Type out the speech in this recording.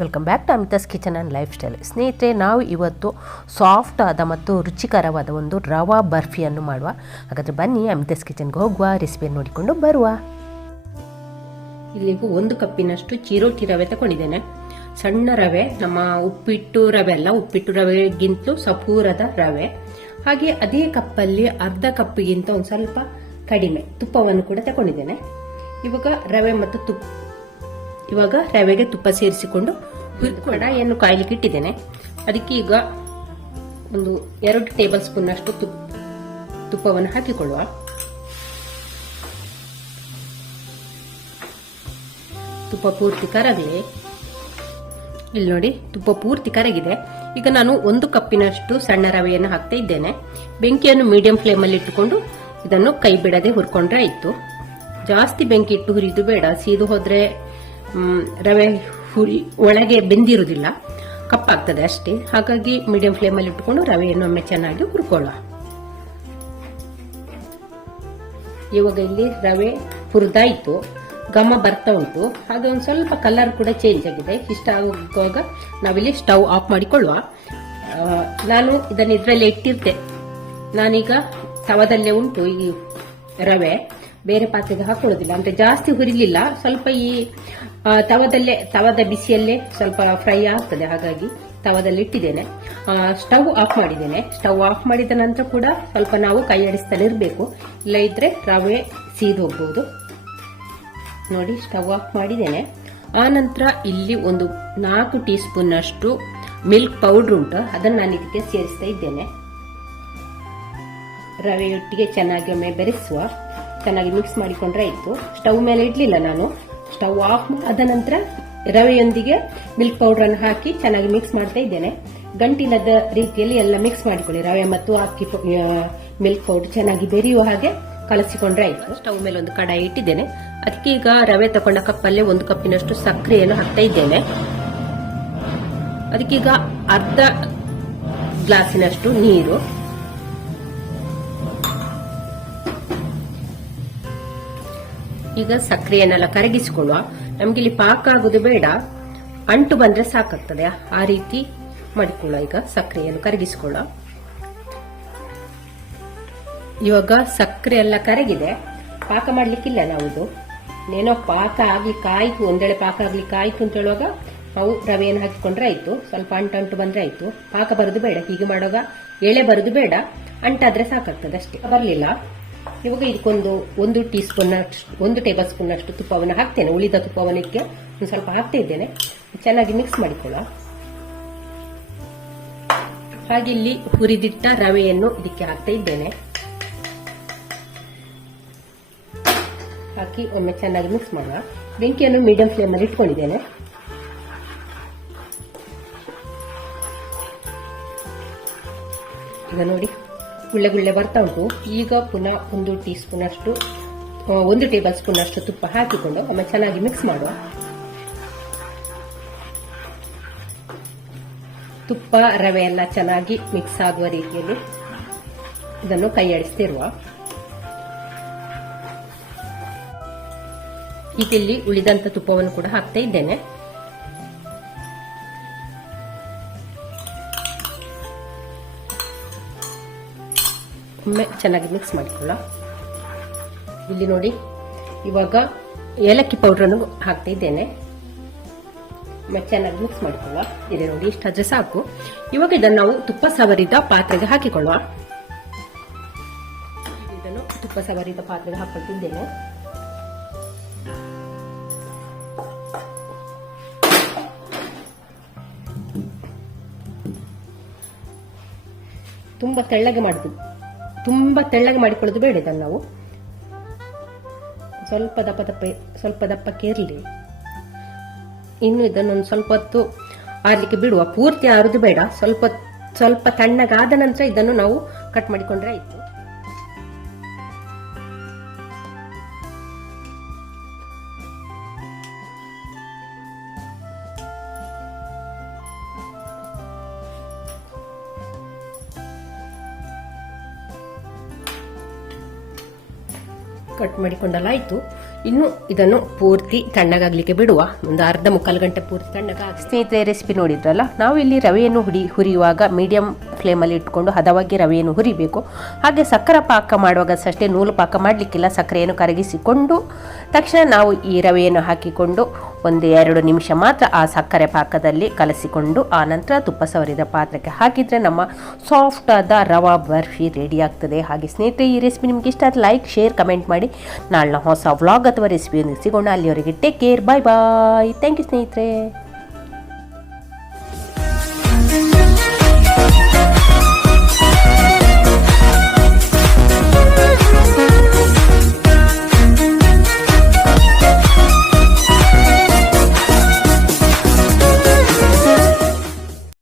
Welcome back to Amita's kitchen and lifestyle ಸ್ನೇಹಿತರೆ, ನಾವು ಇವತ್ತು ಸಾಫ್ಟ್ ಆದ ಮತ್ತು ರುಚಿಕರವಾದ ಒಂದು ರವಾ ಬರ್ಫಿಯನ್ನು ಮಾಡುವ. ಹಾಗಾದರೆ ಬನ್ನಿ ಅಮಿತಾಸ್ ಕಿಚನ್ಗೆ ಹೋಗುವ ರೆಸಿಪಿಯನ್ನು ನೋಡಿಕೊಂಡು ಬರುವ. ಇಲ್ಲಿಗೂ ಒಂದು ಕಪ್ಪಿನಷ್ಟು ಚಿರೋಟಿ ರವೆ ತಗೊಂಡಿದ್ದೇನೆ. ಸಣ್ಣ ರವೆ, ನಮ್ಮ ಉಪ್ಪಿಟ್ಟು ರವೆ ಅಲ್ಲ, ಉಪ್ಪಿಟ್ಟು ರವೆಗಿಂತಲೂ ಸಪೂರದ ರವೆ. ಹಾಗೆ ಅದೇ ಕಪ್ಪಲ್ಲಿ ಅರ್ಧ ಕಪ್ಪಿಗಿಂತ ಒಂದು ಸ್ವಲ್ಪ ಕಡಿಮೆ ತುಪ್ಪವನ್ನು ಕೂಡ ತಗೊಂಡಿದ್ದೇನೆ. ಇವಾಗ ರವೆ ಮತ್ತು ತುಪ್ಪ ಇವಾಗ ರವೆಗೆ ತುಪ್ಪ ಸೇರಿಸಿಕೊಂಡು ಕಡಾಯಿಯನ್ನು ಕಾಯ್ಲಿಕ್ಕೆ ಇಟ್ಟಿದ್ದೇನೆ. ಅದಕ್ಕೆ ಈಗ ಒಂದು ಎರಡು ಟೇಬಲ್ ಸ್ಪೂನ್ ಅಷ್ಟು ತುಪ್ಪ ತುಪ್ಪವನ್ನು ಹಾಕಿಕೊಳ್ಳುವ. ತುಪ್ಪ ಪೂರ್ತಿ ಕರಗಲಿ. ಇಲ್ಲಿ ನೋಡಿ, ತುಪ್ಪ ಪೂರ್ತಿ ಕರಗಿದೆ. ಈಗ ನಾನು ಒಂದು ಕಪ್ಪಿನಷ್ಟು ಸಣ್ಣ ರವೆಯನ್ನು ಹಾಕ್ತಾ ಇದ್ದೇನೆ. ಬೆಂಕಿಯನ್ನು ಮೀಡಿಯಂ ಫ್ಲೇಮಲ್ಲಿ ಇಟ್ಟುಕೊಂಡು ಇದನ್ನು ಕೈ ಬಿಡದೆ ಹುರ್ಕೊಂಡ್ರೆ ಆಯ್ತು. ಜಾಸ್ತಿ ಬೆಂಕಿ ಇಟ್ಟು ಹುರಿದು ಬೇಡ. ಸೀದು ಹೋದ್ರೆ ರವೆ ಹುರಿ ಒಳಗೆ ಬೆಂದಿರುವುದಿಲ್ಲ. ಕಪ್ಪಾಗ್ತದೆ ಅಷ್ಟೇ. ಹಾಗಾಗಿ ಮೀಡಿಯಂ ಫ್ಲೇಮಲ್ಲಿ ಇಟ್ಕೊಂಡು ರವೆಯನ್ನು ಒಮ್ಮೆ ಚೆನ್ನಾಗಿ ಹುರ್ಕೊಳ್ಳುವ ಇವಾಗ ಇಲ್ಲಿ ರವೆ ಹುರಿದಾಯಿತು. ಗಮ ಬರ್ತಾ ಉಂಟು. ಹಾಗೆ ಒಂದು ಸ್ವಲ್ಪ ಕಲರ್ ಕೂಡ ಚೇಂಜ್ ಆಗಿದೆ. ಇಷ್ಟ ಆಗುವಾಗ ನಾವಿಲ್ಲಿ ಸ್ಟವ್ ಆಫ್ ಮಾಡಿಕೊಳ್ಳುವ. ನಾನು ಇದನ್ನು ಇದರಲ್ಲಿ ಇಟ್ಟಿರ್ತೆ ನಾನೀಗ ತವದಲ್ಲೇ ಉಂಟು ಈ ರವೆ. ಬೇರೆ ಪಾತ್ರೆಗೆ ಹಾಕೊಳ್ಳೋದಿಲ್ಲ. ಅಂದರೆ ಜಾಸ್ತಿ ಹುರಿಲಿಲ್ಲ. ಸ್ವಲ್ಪ ಈ ತವದಲ್ಲೇ, ತವದ ಬಿಸಿಯಲ್ಲೇ ಸ್ವಲ್ಪ ಫ್ರೈ ಆಗ್ತದೆ. ಹಾಗಾಗಿ ತವದಲ್ಲಿ ಇಟ್ಟಿದ್ದೇನೆ. ಸ್ಟವ್ ಆಫ್ ಮಾಡಿದ್ದೇನೆ. ಸ್ಟವ್ ಆಫ್ ಮಾಡಿದ ನಂತರ ಕೂಡ ಸ್ವಲ್ಪ ನಾವು ಕೈ ಅಡಿಸ್ತಲೇ ಇರಬೇಕು. ಇಲ್ಲ ಇದ್ರೆ ರವೆ ಸೀದ್ ಹೋಗ್ಬೋದು. ನೋಡಿ, ಸ್ಟವ್ ಆಫ್ ಮಾಡಿದ್ದೇನೆ. ಆ ನಂತರ ಇಲ್ಲಿ ಒಂದು ನಾಲ್ಕು ಟೀ ಸ್ಪೂನ್ ಅಷ್ಟು ಮಿಲ್ಕ್ ಪೌಡರ್ ಉಂಟು. ಅದನ್ನು ನಾನು ಇದಕ್ಕೆ ಸೇರಿಸ್ತಾ ಇದ್ದೇನೆ. ರವೆಯೊಟ್ಟಿಗೆ ಚೆನ್ನಾಗಿ ಒಮ್ಮೆ ಬೆರೆಸುವ. ಚೆನ್ನಾಗಿ ಮಿಕ್ಸ್ ಮಾಡಿಕೊಂಡ್ರೆ ಇತ್ತು ಸ್ಟವ್ ಮೇಲೆ ಇಡ್ಲಿಲ್ಲ ನಾನು. ಸ್ಟವ್ ಆಫ್ ಆದ ನಂತರ ರವೆಯೊಂದಿಗೆ ಮಿಲ್ಕ್ ಪೌಡರ್ ಅನ್ನು ಹಾಕಿ ಚೆನ್ನಾಗಿ ಮಿಕ್ಸ್ ಮಾಡ್ತಾ ಇದ್ದೇನೆ. ಗಂಟಿಲ್ಲದ ರೀತಿಯಲ್ಲಿ ಎಲ್ಲ ಮಿಕ್ಸ್ ಮಾಡಿಕೊಳ್ಳಿ. ರವೆ ಮತ್ತು ಅಕ್ಕಿ ಮಿಲ್ಕ್ ಪೌಡರ್ ಚೆನ್ನಾಗಿ ಬೆರೆಯುವ ಹಾಗೆ ಕಲಸಿಕೊಂಡ್ರೆ ಆಯ್ತು. ಸ್ಟವ್ ಮೇಲೆ ಒಂದು ಕಡಾಯಿ ಇಟ್ಟಿದ್ದೇನೆ. ಅದಕ್ಕೆ ಈಗ ರವೆ ತಗೊಂಡ ಕಪ್ಪಲ್ಲೇ ಒಂದು ಕಪ್ಪಿನಷ್ಟು ಸಕ್ಕರೆಯನ್ನು ಹಾಕ್ತಾ ಇದ್ದೇನೆ. ಅದಕ್ಕೀಗ ಅರ್ಧ ಗ್ಲಾಸಿನಷ್ಟು ನೀರು. ಈಗ ಸಕ್ಕರೆಯನ್ನೆಲ್ಲ ಕರಗಿಸಿಕೊಳ್ಳುವ. ನಮ್ಗೆ ಇಲ್ಲಿ ಪಾಕ ಆಗುದು ಬೇಡ. ಅಂಟು ಬಂದ್ರೆ ಸಾಕಾಗ್ತದೆ. ಆ ರೀತಿ ಮಾಡಿಕೊಳ್ಳುವ ಈಗ ಸಕ್ಕರೆಯನ್ನು ಕರಗಿಸಿಕೊಳ್ಳುವ. ಇವಾಗ ಸಕ್ಕರೆ ಎಲ್ಲ ಕರಗಿದೆ. ಪಾಕ ಮಾಡ್ಲಿಕ್ಕಿಲ್ಲ ನಾವು ಏನೋ ಪಾಕ ಆಗ್ಲಿ ಕಾಯ್ತು, ಒಂದೇಳೆ ಪಾಕ ಆಗ್ಲಿ ಕಾಯ್ತು ಅಂತ ಹೇಳುವಾಗ ನಾವು ರವೆಯನ್ನು ಹಾಕಿಕೊಂಡ್ರೆ ಆಯ್ತು. ಸ್ವಲ್ಪ ಅಂಟು ಅಂಟು ಬಂದ್ರೆ ಆಯ್ತು. ಪಾಕ ಬರುದು ಬೇಡ. ಹೀಗೆ ಮಾಡುವಾಗ ಎಳೆ ಬರೋದು ಬೇಡ. ಅಂಟಾದ್ರೆ ಸಾಕಾಗ್ತದೆ ಅಷ್ಟೇ. ಬರಲಿಲ್ಲ. ಇವಾಗ ಇದಕ್ಕೊಂದು ಒಂದು ಟೀ ಸ್ಪೂನ್ ಒಂದು ಟೇಬಲ್ ಸ್ಪೂನ್ ಅಷ್ಟು ತುಪ್ಪವನ್ನು ಹಾಕ್ತೇನೆ. ಉಳಿದ ತುಪ್ಪವನ್ನಕ್ಕೆ ಒಂದು ಸ್ವಲ್ಪ ಹಾಕ್ತಾ ಇದ್ದೇನೆ. ಚೆನ್ನಾಗಿ ಮಿಕ್ಸ್ ಮಾಡಿಕೊಳ್ಳುವ ಹಾಗೆ ಇಲ್ಲಿ ಹುರಿದಿಟ್ಟ ರವೆಯನ್ನು ಇದಕ್ಕೆ ಹಾಕ್ತಾ ಇದ್ದೇನೆ. ಹಾಕಿ ಒಮ್ಮೆ ಚೆನ್ನಾಗಿ ಮಿಕ್ಸ್ ಮಾಡುವ ಬೆಂಕಿಯನ್ನು ಮೀಡಿಯಂ ಫ್ಲೇಮ್ ಅಲ್ಲಿ ಇಟ್ಕೊಂಡಿದ್ದೇನೆ. ಈಗ ನೋಡಿ. ಗುಳ್ಳೆ ಗುಳ್ಳೆ ಬರ್ತಾ ಉಂಟು. ಈಗ ಪುನಃ ಒಂದು ಟೀ ಸ್ಪೂನ್ ಅಷ್ಟು ಒಂದು ಟೇಬಲ್ ಸ್ಪೂನ್ ಅಷ್ಟು ತುಪ್ಪ ಹಾಕಿಕೊಂಡು ಒಮ್ಮೆ ಚೆನ್ನಾಗಿ ಮಿಕ್ಸ್ ಮಾಡುವ. ತುಪ್ಪ ರವೆ ಎಲ್ಲ ಚೆನ್ನಾಗಿ ಮಿಕ್ಸ್ ಆಗುವ ರೀತಿಯಲ್ಲಿ ಇದನ್ನು ಕೈಯಾಡಿಸ್ತಿರುವ. ಇಲ್ಲಿ ಉಳಿದಂತ ತುಪ್ಪವನ್ನು ಕೂಡ ಹಾಕ್ತಾ ಇದ್ದೇನೆ. ಒಮ್ಮೆ ಚೆನ್ನಾಗಿ ಮಿಕ್ಸ್ ಮಾಡಿಕೊಳ್ಳ ಇಲ್ಲಿ ನೋಡಿ, ಇವಾಗ ಏಲಕ್ಕಿ ಪೌಡ್ರನ್ನು ಹಾಕ್ತಾ ಇದ್ದೇನೆ. ಒಮ್ಮೆ ಚೆನ್ನಾಗಿ ಮಿಕ್ಸ್ ಮಾಡಿಕೊಳ್ಳುವ ಇದೆ ನೋಡಿ ಇಷ್ಟಾದ್ರೆ ಸಾಕು. ಇವಾಗ ಇದನ್ನು ನಾವು ತುಪ್ಪ ಸವರಿದ ಪಾತ್ರೆಗೆ ಹಾಕಿಕೊಳ್ಳುವ ಇದನ್ನು ತುಪ್ಪ ಸವರಿದ ಪಾತ್ರೆಗೆ ಹಾಕೊಳ್ತಿದ್ದೇನೆ ತುಂಬಾ ತೆಳ್ಳಗೆ ಮಾಡುದು ತುಂಬಾ ತೆಳ್ಳಗೆ ಮಾಡಿಕೊಳ್ಳೋದು ಬೇಡ ಇದನ್ನು ನಾವು. ಸ್ವಲ್ಪ ದಪ್ಪ ದಪ್ಪ, ಸ್ವಲ್ಪ ದಪ್ಪಕ್ಕೆ ಇರಲಿ. ಇನ್ನು ಇದನ್ನೊಂದು ಸ್ವಲ್ಪ ಹೊತ್ತು ಆರಲಿಕ್ಕೆ ಬಿಡುವ. ಪೂರ್ತಿ ಆರೋದು ಬೇಡ. ಸ್ವಲ್ಪ ಸ್ವಲ್ಪ ತಣ್ಣಗಾದ ನಂತರ ಇದನ್ನು ನಾವು ಕಟ್ ಮಾಡಿಕೊಂಡ್ರೆ ಆಯ್ತು. ಕಟ್ ಮಾಡಿಕೊಂಡಲ್ಲ ಆಯ್ತು ಇನ್ನು ಇದನ್ನು ಪೂರ್ತಿ ತಣ್ಣಗಾಗ್ಲಿಕ್ಕೆ ಬಿಡುವ. ಒಂದು ಅರ್ಧ ಮುಕ್ಕಾಲು ಗಂಟೆ ಪೂರ್ತಿ ತಣ್ಣಗ ಸ್ನೇಹಿತರೆ ರೆಸಿಪಿ ನೋಡಿದ್ರಲ್ಲ? ನಾವು ಇಲ್ಲಿ ರವೆಯನ್ನು ಹುಡಿ, ಹುರಿಯುವಾಗ ಮೀಡಿಯಂ ಫ್ಲೇಮಲ್ಲಿ ಇಟ್ಕೊಂಡು ಹದವಾಗಿ ರವೆಯನ್ನು ಹುರಿಬೇಕು. ಹಾಗೆ ಸಕ್ಕರೆ ಪಾಕ ಮಾಡುವಾಗ ಅಷ್ಟೇ ನೂಲು ಪಾಕ ಮಾಡಲಿಕ್ಕಿಲ್ಲ. ಸಕ್ಕರೆಯನ್ನು ಕರಗಿಸಿಕೊಂಡು ತಕ್ಷಣ ನಾವು ಈ ರವೆಯನ್ನು ಹಾಕಿಕೊಂಡು ಒಂದು ಎರಡು ನಿಮಿಷ ಮಾತ್ರ ಆ ಸಕ್ಕರೆ ಪಾಕದಲ್ಲಿ ಕಲಸಿಕೊಂಡು ಆ ನಂತರ ತುಪ್ಪ ಸವರಿದ ಪಾತ್ರಕ್ಕೆ ಹಾಕಿದರೆ ನಮ್ಮ ಸಾಫ್ಟ್ ಆದ ರವಾ ಬರ್ಫಿ ರೆಡಿ ಆಗ್ತದೆ. ಹಾಗೆ ಸ್ನೇಹಿತರೆ, ಈ ರೆಸಿಪಿ ನಿಮ್ಗೆ ಇಷ್ಟ ಆದರೆ ಲೈಕ್ ಶೇರ್ ಕಮೆಂಟ್ ಮಾಡಿ. ನಾಳಿನ ಹೊಸ ವ್ಲಾಗ್ ಅಥವಾ ರೆಸಿಪಿಯನ್ನು ಸಿಗೋಣ ಅಲ್ಲಿವರೆಗೆ take care bye bye thank you ಸ್ನೇಹಿತರೆ.